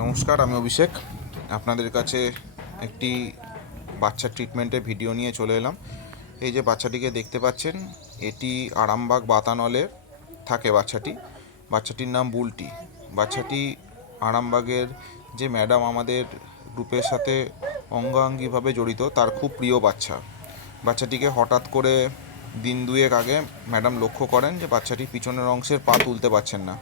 নমস্কার, আমি অভিষেক। আপনাদের কাছে একটি বাচ্চার ট্রিটমেন্টের ভিডিও নিয়ে চলে এলাম। এই যে বাচ্চাটিকে দেখতে পাচ্ছেন, এটি আরামবাগ বাতানলে থাকে বাচ্চাটির নাম বুলটি। বাচ্চাটি আরামবাগের যে ম্যাডাম আমাদের গ্রুপের সাথে অঙ্গাঙ্গিভাবে জড়িত, তার খুব প্রিয় বাচ্চাটিকে হঠাৎ করে দিন দুয়েক আগে ম্যাডাম লক্ষ্য করেন যে বাচ্চাটি পিছনের অংশের পা তুলতে পারছেন না।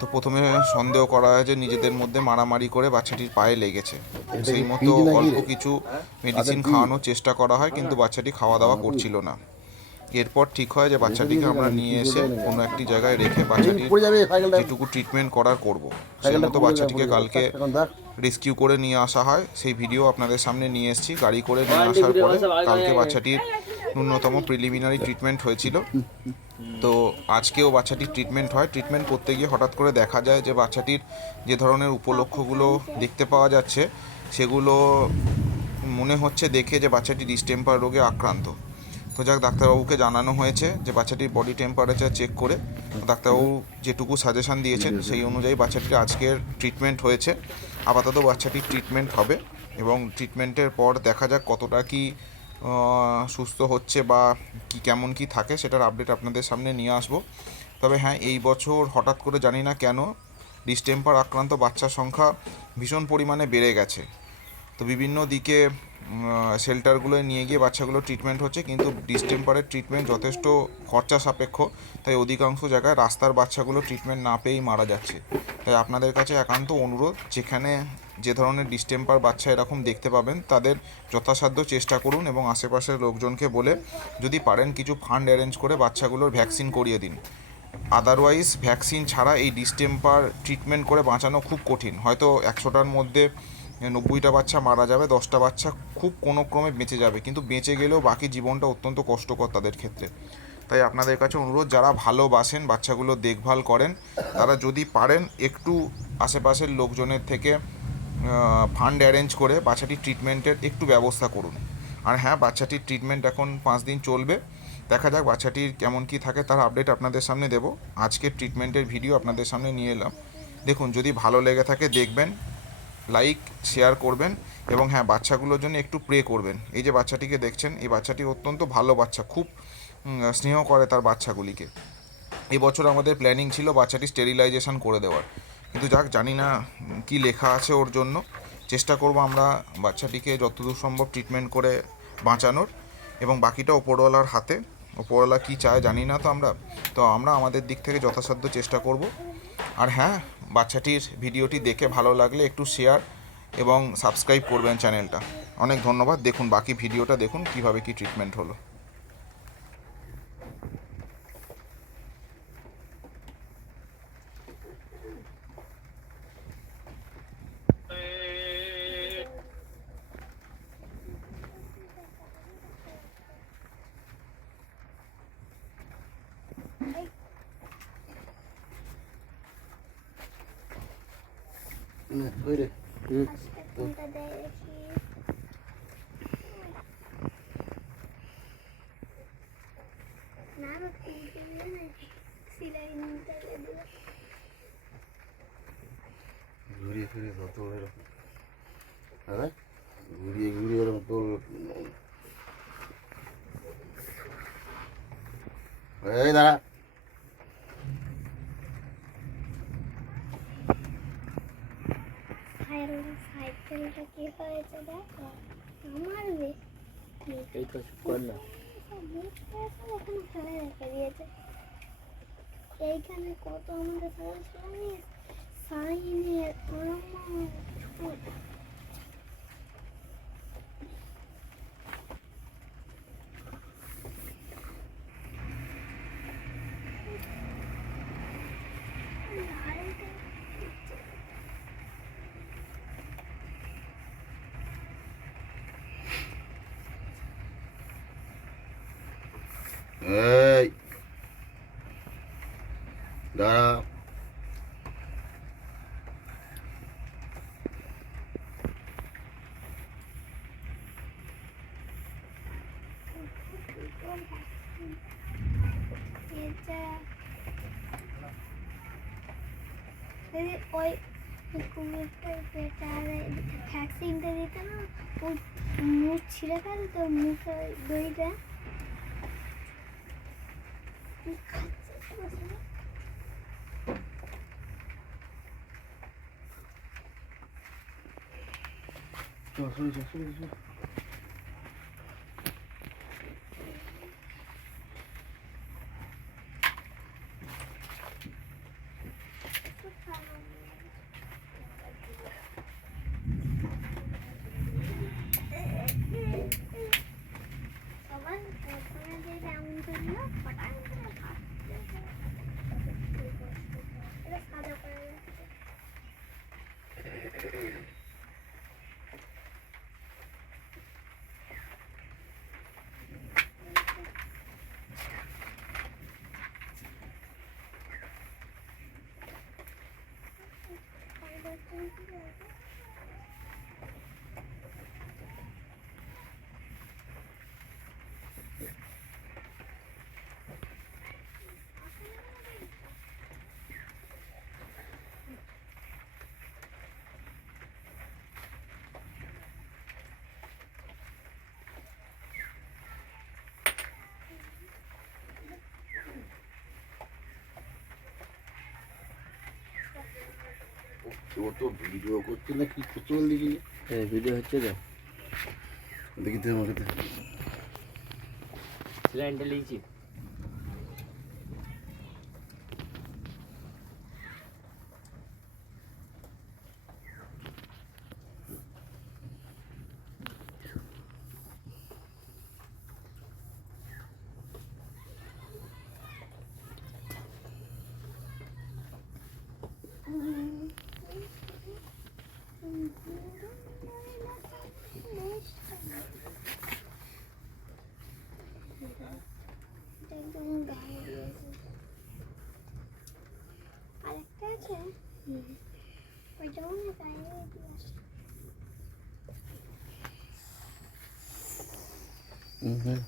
তো প্রথমে সন্দেহ করা হয় যে নিজেদের মধ্যে মারামারি করে বাচ্চাটির পায়ে লেগেছে। সেই মতো অল্প কিছু মেডিসিন খাওয়ানোর চেষ্টা করা হয়, কিন্তু বাচ্চাটি খাওয়া দাওয়া করছিল না। এরপর ঠিক হয় যে বাচ্চাটিকে আমরা নিয়ে এসে কোনো একটি জায়গায় রেখে বাচ্চাটির যেটুকু ট্রিটমেন্ট করার করব, সেই মতো বাচ্চাটিকে কালকে রেস্কিউ করে নিয়ে আসা হয়। সেই ভিডিও আপনাদের সামনে নিয়ে এসেছি। গাড়ি করে নিয়ে আসার পরে কালকে বাচ্চাটির ন্যূনতম প্রিলিমিনারি ট্রিটমেন্ট হয়েছিল। তো আজকেও বাচ্চাটির ট্রিটমেন্ট হয়। ট্রিটমেন্ট করতে গিয়ে হঠাৎ করে দেখা যায় যে বাচ্চাটির যে ধরনের উপলক্ষগুলো দেখতে পাওয়া যাচ্ছে, সেগুলো মনে হচ্ছে দেখে যে বাচ্চাটি ডিস্টেম্পার রোগে আক্রান্ত। তো যাক, ডাক্তারবাবুকে জানানো হয়েছে যে বাচ্চাটির বডি টেম্পারেচার চেক করে ডাক্তারবাবু যেটুকু সাজেশান দিয়েছেন সেই অনুযায়ী বাচ্চাটির আজকের ট্রিটমেন্ট হয়েছে। আপাতত বাচ্চাটির ট্রিটমেন্ট হবে এবং ট্রিটমেন্টের পর দেখা যাক কতটা কি সুস্থ হচ্ছে বা কি কেমন কি থাকে, সেটার আপডেট আপনাদের সামনে নিয়ে আসবো। তবে হ্যাঁ, এই বছর হঠাৎ করে জানি না কেন ডিস্টেম্পার আক্রান্ত বাচ্চার সংখ্যা ভীষণ পরিমাণে বেড়ে গেছে। তো বিভিন্ন দিকে শেল্টারগুলোয় নিয়ে গিয়ে বাচ্চাগুলো ট্রিটমেন্ট হচ্ছে, কিন্তু ডিস্টেম্পারের ট্রিটমেন্ট যথেষ্ট খরচা সাপেক্ষ। তাই অধিকাংশ জায়গায় রাস্তার বাচ্চাগুলো ট্রিটমেন্ট না পেয়েই মারা যাচ্ছে। তাই আপনাদের কাছে একান্ত অনুরোধ, যেখানে যে ধরনের ডিস্টেম্পার বাচ্চা এরকম দেখতে পাবেন, তাদের যথাসাধ্য চেষ্টা করুন এবং আশেপাশের লোকজনকে বলে যদি পারেন কিছু ফান্ড অ্যারেঞ্জ করে বাচ্চাগুলোর ভ্যাকসিন করিয়ে দিন। আদারওয়াইজ ভ্যাকসিন ছাড়া এই ডিস্টেম্পার ট্রিটমেন্ট করে বাঁচানো খুব কঠিন। হয়তো 100টার মধ্যে 90টা বাচ্চা মারা যাবে, 10টা বাচ্চা খুব কোনো ক্রমে বেঁচে যাবে, কিন্তু বেঁচে গেলেও বাকি জীবনটা অত্যন্ত কষ্টকর তাদের ক্ষেত্রে। তাই আপনাদের কাছে অনুরোধ, যারা ভালোবাসেন বাচ্চাগুলো দেখভাল করেন, তারা যদি পারেন একটু আশেপাশের লোকজনের থেকে ফান্ড অ্যারেঞ্জ করে বাচ্চাটির ট্রিটমেন্টের একটু ব্যবস্থা করুন। আর হ্যাঁ, বাচ্চাটির ট্রিটমেন্ট এখন 5 দিন চলবে। দেখা যাক বাচ্চাটির কেমন কি থাকে, তার আপডেট আপনাদের সামনে দেব। আজকের ট্রিটমেন্টের ভিডিও আপনাদের সামনে নিয়ে এলাম। দেখুন, যদি ভালো লেগে থাকে দেখবেন, লাইক শেয়ার করবেন এবং হ্যাঁ, বাচ্চাগুলোর জন্য একটু প্রে করবেন। এই যে বাচ্চাটিকে দেখছেন, এই বাচ্চাটি অত্যন্ত ভালো বাচ্চা, খুব স্নেহ করে তার বাচ্চাগুলিকে। এবছর আমাদের প্ল্যানিং ছিল বাচ্চাটি স্টেরিলাইজেশন করে দেওয়ার, কিন্তু যাক, জানি না কি লেখা আছে ওর জন্য। চেষ্টা করব আমরা বাচ্চাটিকে যতদূর সম্ভব ট্রিটমেন্ট করে বাঁচানোর, এবং বাকিটা ওপরওয়ালার হাতে। ওপরওয়ালা কী চায় জানি না, তো আমরা আমাদের দিক থেকে যথাসাধ্য চেষ্টা করব। আর হ্যাঁ, বাচ্চাটির ভিডিওটি দেখে ভালো লাগলে একটু শেয়ার এবং সাবস্ক্রাইব করবেন চ্যানেলটা। অনেক ধন্যবাদ। দেখুন বাকি ভিডিওটা, দেখুন কীভাবে কী ট্রিটমেন্ট হলো। ঘুরিয়ে ফিরে তোল এরকম, হ্যাঁ ঘুরিয়ে ঘুরিয়ে এরকম তোল। এই দাঁড়া, সাইকেলটা কি হয়েছে দেখো আমার এখানে ফেলে রেখে দিয়েছে। এইখানে কত আমাদের সাইনের এই দাঁড়া। ওই কুমিরটার পেটে আর ভ্যাকসিনটা দিতে না, ও মুখ ছিঁড়ে ফেলে তো মুখে দইটা খাচ্ছে তো বসে। চল। সবার প্রথমে যে রাউন্ড করলো ফটাং করে ফাটছে। এটা সাদা করে যাচ্ছে। ও তো ভিডিও করছে না কি করতে বল দেখি। ভিডিও হচ্ছে তো দেখি তুই আমাকে দে। স্যালাইনটা লিয়েছি একদম গায়ে দিয়েছে। আরেকটা আছে, ওইটাও না গায়ে দিয়ে আসে। হুম